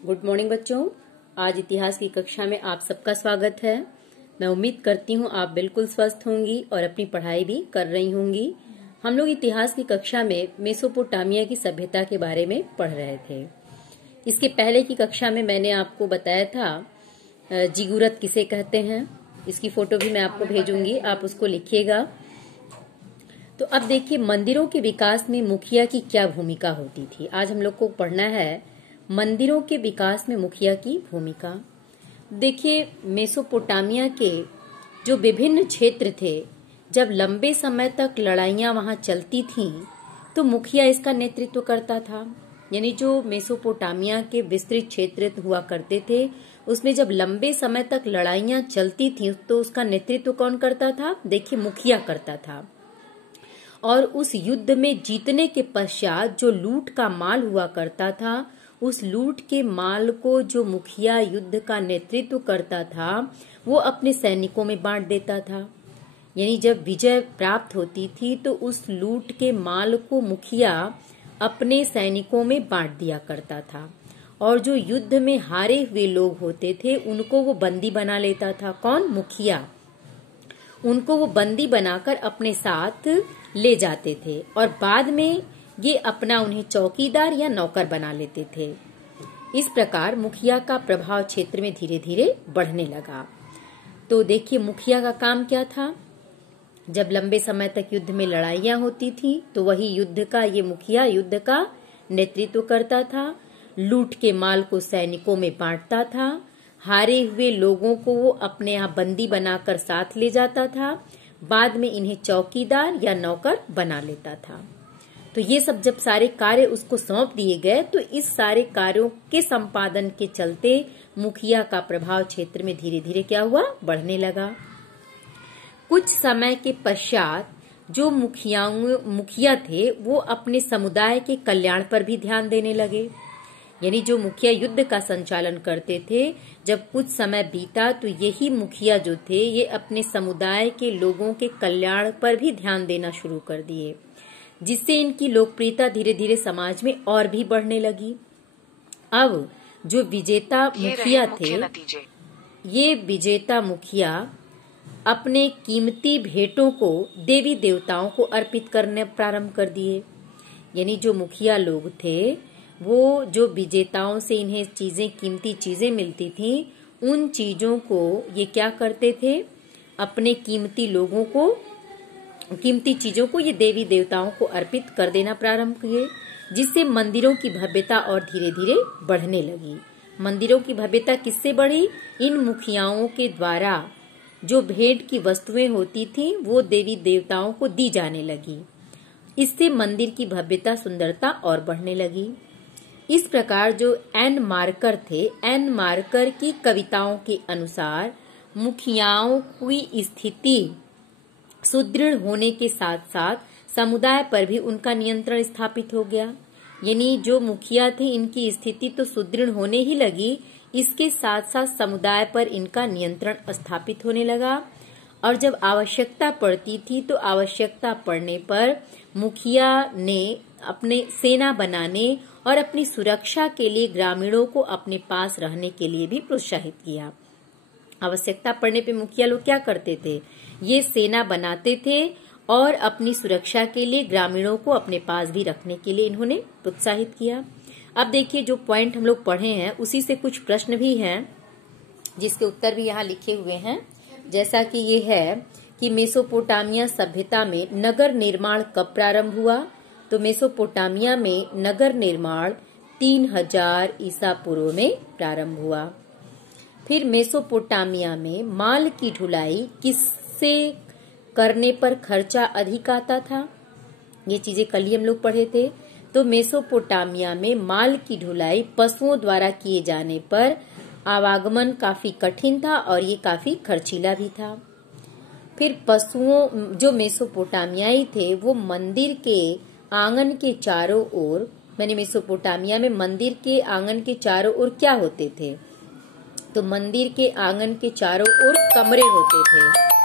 Good morning बच्चों। आज इतिहास की कक्षा में आप सबका स्वागत है। मैं उम्मीद करती हूँ आप बिल्कुल स्वस्थ होंगी और अपनी पढ़ाई भी कर रही होंगी। हम लोग इतिहास की कक्षा में मेसोपोटामिया की सभ्यता के बारे में पढ़ रहे थे। इसके पहले की कक्षा में मैंने आपको बताया था जिगुरत किसे कहते हैं। इसकी फोटो भी मैं आपको भेजूंगी, आप उसको लिखिएगा। तो अब देखिए मंदिरों के विकास में मुखिया की क्या भूमिका होती थी। आज हम लोग को पढ़ना है मंदिरों के विकास में मुखिया की भूमिका। देखिए मेसोपोटामिया के जो विभिन्न क्षेत्र थे, जब लंबे समय तक लड़ाइयां वहां चलती थीं, तो मुखिया इसका नेतृत्व करता था। यानी जो मेसोपोटामिया के विस्तृत क्षेत्र हुआ करते थे, उसमें जब लंबे समय तक लड़ाइयां चलती थीं, तो उसका नेतृत्व कौन करता था? देखिए मुखिया करता था। और उस युद्ध में जीतने के पश्चात जो लूट का माल हुआ करता था, उस लूट के माल को जो मुखिया युद्ध का नेतृत्व करता था, वो अपने सैनिकों में बांट देता था। यानी जब विजय प्राप्त होती थी तो उस लूट के माल को मुखिया अपने सैनिकों में बांट दिया करता था। और जो युद्ध में हारे हुए लोग होते थे, उनको वो बंदी बना लेता था। कौन? मुखिया। उनको वो बंदी बनाकर अपने साथ ले जाते थे और बाद में ये अपना उन्हें चौकीदार या नौकर बना लेते थे। इस प्रकार मुखिया का प्रभाव क्षेत्र में धीरे धीरे बढ़ने लगा। तो देखिए मुखिया का काम क्या था? जब लंबे समय तक युद्ध में लड़ाइयां होती थी, तो वही युद्ध का ये मुखिया युद्ध का नेतृत्व करता था। लूट के माल को सैनिकों में बांटता था। हारे हुए लोगों को वो अपने यहाँ बंदी बनाकर साथ ले जाता था। बाद में इन्हें चौकीदार या नौकर बना लेता था। तो ये सब जब सारे कार्य उसको सौंप दिए गए, तो इस सारे कार्यों के संपादन के चलते मुखिया का प्रभाव क्षेत्र में धीरे धीरे क्या हुआ? बढ़ने लगा। कुछ समय के पश्चात जो मुखिया थे, वो अपने समुदाय के कल्याण पर भी ध्यान देने लगे। यानी जो मुखिया युद्ध का संचालन करते थे, जब कुछ समय बीता तो यही मुखिया जो थे, ये अपने समुदाय के लोगों के कल्याण पर भी ध्यान देना शुरू कर दिए, जिससे इनकी लोकप्रियता धीरे धीरे समाज में और भी बढ़ने लगी। अब जो विजेता मुखिया थे, ये विजेता मुखिया अपने कीमती भेंटों को देवी देवताओं को अर्पित करने प्रारंभ कर दिए। यानी जो मुखिया लोग थे, वो जो विजेताओं से इन्हें कीमती चीजें मिलती थी, उन चीजों को ये क्या करते थे? अपने कीमती चीजों को ये देवी देवताओं को अर्पित कर देना प्रारंभ किए, जिससे मंदिरों की भव्यता और धीरे धीरे बढ़ने लगी। मंदिरों की भव्यता किससे बढ़ी? इन मुखियाओं के द्वारा जो भेंट की वस्तुएं होती थी, वो देवी देवताओं को दी जाने लगी। इससे मंदिर की भव्यता, सुंदरता और बढ़ने लगी। इस प्रकार जो एन मार्कर थे, एन मार्कर की कविताओं के अनुसार मुखियाओं की स्थिति सुदृढ़ होने के साथ साथ समुदाय पर भी उनका नियंत्रण स्थापित हो गया। यानी जो मुखिया थे, इनकी स्थिति तो सुदृढ़ होने ही लगी, इसके साथ साथ समुदाय पर इनका नियंत्रण स्थापित होने लगा। और जब आवश्यकता पड़ती थी, तो आवश्यकता पड़ने पर मुखिया ने अपने सेना बनाने और अपनी सुरक्षा के लिए ग्रामीणों को अपने पास रहने के लिए भी प्रोत्साहित किया। आवश्यकता पड़ने पे मुखिया लोग क्या करते थे? ये सेना बनाते थे और अपनी सुरक्षा के लिए ग्रामीणों को अपने पास भी रखने के लिए इन्होंने प्रोत्साहित किया। अब देखिए जो पॉइंट हम लोग पढ़े हैं, उसी से कुछ प्रश्न भी हैं, जिसके उत्तर भी यहाँ लिखे हुए हैं। जैसा कि ये है कि मेसोपोटामिया सभ्यता में नगर निर्माण कब प्रारंभ हुआ? तो मेसोपोटामिया में नगर निर्माण 3000 ईसा पूर्व में प्रारंभ हुआ। फिर मेसोपोटामिया में माल की ढुलाई किससे करने पर खर्चा अधिक आता था? ये चीजें कल ही हम लोग पढ़े थे। तो मेसोपोटामिया में माल की ढुलाई पशुओं द्वारा किए जाने पर आवागमन काफी कठिन था और ये काफी खर्चीला भी था। फिर पशुओं, जो मेसोपोटामियाई थे, वो मंदिर के आंगन के चारों ओर, मैंने मेसोपोटामिया में मंदिर के आंगन के चारों ओर क्या होते थे? तो मंदिर के आंगन के चारों ओर कमरे होते थे।